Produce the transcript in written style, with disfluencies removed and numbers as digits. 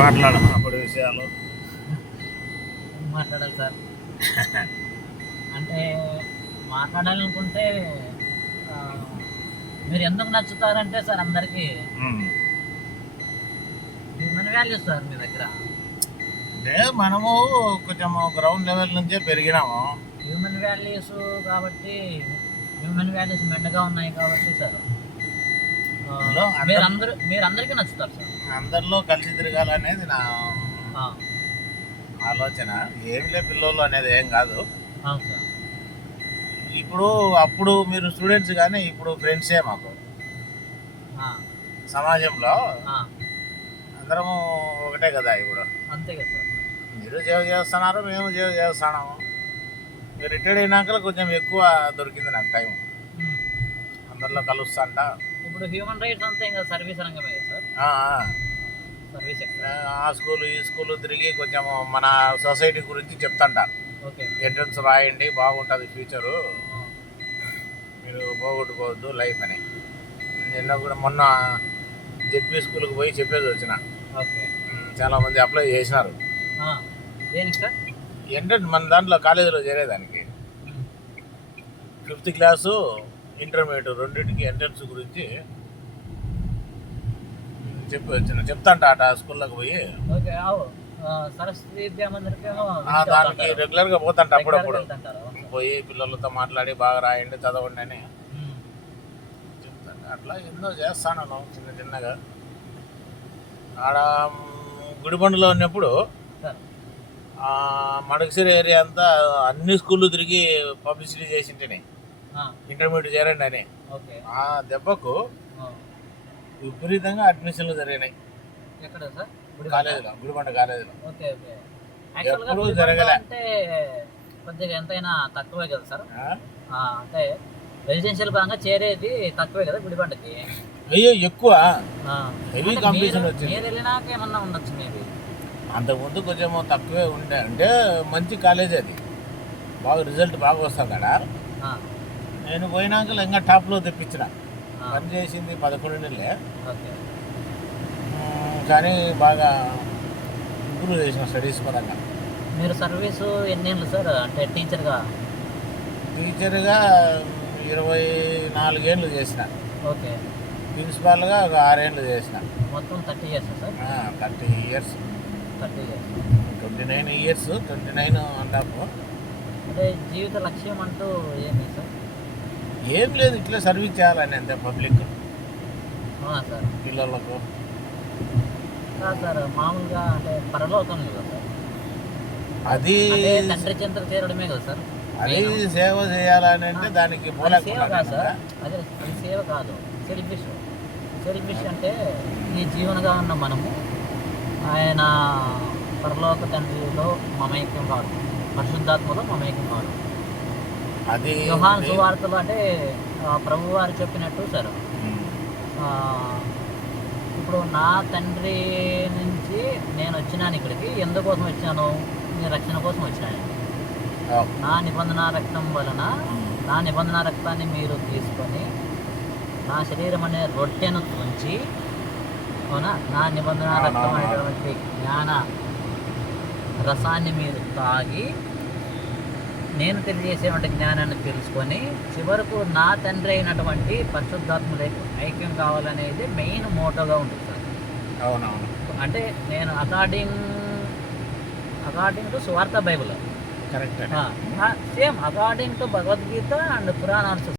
మాట్లాడము అప్పుడు విషయాలు మాట్లాడాలి సార్. అంటే మాట్లాడాలనుకుంటే ఆ, మీరు ఎందుకు నచ్చుతారంటే సార్ అందరికీ హ్యూమన్ వాల్యూస్ సార్ మీ దగ్గర. అంటే మనము కొంచెం గ్రౌండ్ లెవెల్ నుంచే పెరిగినాము. హ్యూమన్ వాల్యూస్ కాబట్టి హ్యూమన్ వాల్యూస్ మెండుగా ఉన్నాయి కాబట్టి సార్ మీరందరికీ నచ్చుతారు సార్. అందరిలో కలిసి తిరగాలనేది నా ఆ, ఆలోచన. ఏమి లే పిల్లలు అనేది ఏం కాదు. అవును సార్. ఇప్పుడు అప్పుడు మీరు స్టూడెంట్స్ కానీ ఇప్పుడు ఫ్రెండ్సే మాకు. ఆ, సమాజంలో ఆ, అందరము ఒకటే కదా. ఇప్పుడు అంతే కదా సార్. మీరు సేవ చేస్తున్నారు, మేము సేవ చేస్తున్నాము. మీరు రిటైర్డ్ అయినాక కొంచెం ఎక్కువ దొరికింది నాకు టైం. ఉమ్. అందరిలో కలుస్తాంట. ఇప్పుడు హ్యూమన్ రైట్స్ అంతా ఇంకా సర్వీస్ రంగమే కదా సార్. సర్వీస్ ఎక్కడ ఆ స్కూల్ ఈ స్కూల్ తిరిగి కొంచెం మన సొసైటీ గురించి చెప్తాంట. ఓకే. ఎంట్రన్స్ రాయండి, బాగుంటుంది ఫ్యూచరు, మీరు పోగొట్టుకోవద్దు లైఫ్ అని. నిన్న కూడా మొన్న జెడ్పీ స్కూల్కి పోయి చెప్పేసి వచ్చిన. ఓకే. చాలామంది అప్లై చేసినారు. దేనికి సార్? ఎంట్రన్స్ మన దాంట్లో కాలేజీలో చేరేదానికి 5th క్లాసు ఇంటర్మీడియట్ రెండింటికి ఎంట్రన్స్ గురించి చెప్పి వచ్చిన. చెప్తాంట అట స్కూల్లోకి పోయి. ఓకే. సరస్వతి విద్యా మందిరకేమో దానికి రెగ్యులర్గా పోతాంట. అప్పుడప్పుడు పోయి పిల్లలతో మాట్లాడి బాగా రాయండి, చదవండి అని చెప్తాంట. అట్లా ఎన్నో చేస్తాను చిన్న చిన్నగా. ఆడ గుడిబండలో ఉన్నప్పుడు మడకసిరి ఏరియా అంతా అన్ని స్కూళ్ళు తిరిగి పబ్లిసిటీ చేసింటేనే ఇంటర్మీడియట్ చేరండి అని. ఆ దెబ్బకు విపరీతంగా అడ్మిషన్లు జరిగినాయి కాలేజీలో, గుడిబండ కాలేజీలో. ఎప్పుడు జరగలే. అంటే కొద్దిగా ఎంతైనా తక్కువే కదా సార్. అంటే రెసిడెన్షియల్ పరంగా చేరేది తక్కువే కదా గుడిబండకి. అయ్యో ఎక్కువ హెవీ కాంపిటీషన్ వచ్చింది. మీరు వెళ్ళినాక ఏమన్నా ఉండొచ్చు మేబీ. అంతకుముందు కొంచెం తక్కువే ఉండే. అంటే మంచి కాలేజ్ అది, బాగా రిజల్ట్ బాగా వస్తుంది అక్కడ. నేను పోయినాక ఇంకా టాప్లో తెప్పించిన. పని చేసింది 11 నెలలే, కానీ బాగా ఇంప్రూవ్ చేసిన స్టడీస్ పరంగా. మీరు సర్వీసు ఎన్నేళ్ళు సార్? అంటే టీచర్గా 24 ఏళ్ళు చేసిన. ఓకే. ప్రిన్సిపాల్గా ఒక 6 ఏళ్ళు చేసిన. మొత్తం 30 ఇయర్స్ సార్? 30 ఇయర్స్. 29 ఇయర్స్, 29 అంటాము. అంటే జీవిత లక్ష్యం అంటూ ఏంటి సార్? ఏం లేదు, ఇట్లా సర్వీస్ చేయాలని అంతే. పబ్లిక్ సార్, పిల్లలకు సార్ మామూలుగా అంటే పరలోకం కదా సార్. అది తండ్రి చెంత చేరడమే కదా సార్. అది సేవ చేయాలని అంటే దానికి సేవ కాదు సార్. అదే అది సేవ కాదు, సెల్ఫిష్. సెల్ఫిష్ అంటే ఈ జీవనగా ఉన్న మనము ఆయన పరలోక తండ్రిలో మమైక్యం కావడం, పరిశుద్ధాత్మలో మమైక్యం కావడం. అది యోహాను సువార్తలు అంటే ప్రభు వారు చెప్పినట్టు సార్. ఇప్పుడు నా తండ్రి నుంచి నేను వచ్చినాను ఇక్కడికి. ఎందుకోసం వచ్చాను? నేను రక్షణ కోసం వచ్చినాను. నా నిబంధన రక్తం వలన, నా నిబంధన రక్తాన్ని మీరు తీసుకొని నా శరీరం అనే రొట్టెను తుంచి, అవునా, నా నిబంధన రక్తం అనేటువంటి జ్ఞాన రసాన్ని మీరు తాగి నేను తెలియజేసేటువంటి జ్ఞానాన్ని తెలుసుకొని చివరకు నా తండ్రి అయినటువంటి పరిశుద్ధాత్మలకు ఐక్యం కావాలనేది మెయిన్ మోటోగా ఉంటుంది సార్. అవునవును. అంటే నేను అకార్డింగ్ టు సువార్త Bible, correct. Same according to Bhagavad Gita and పురాణాలు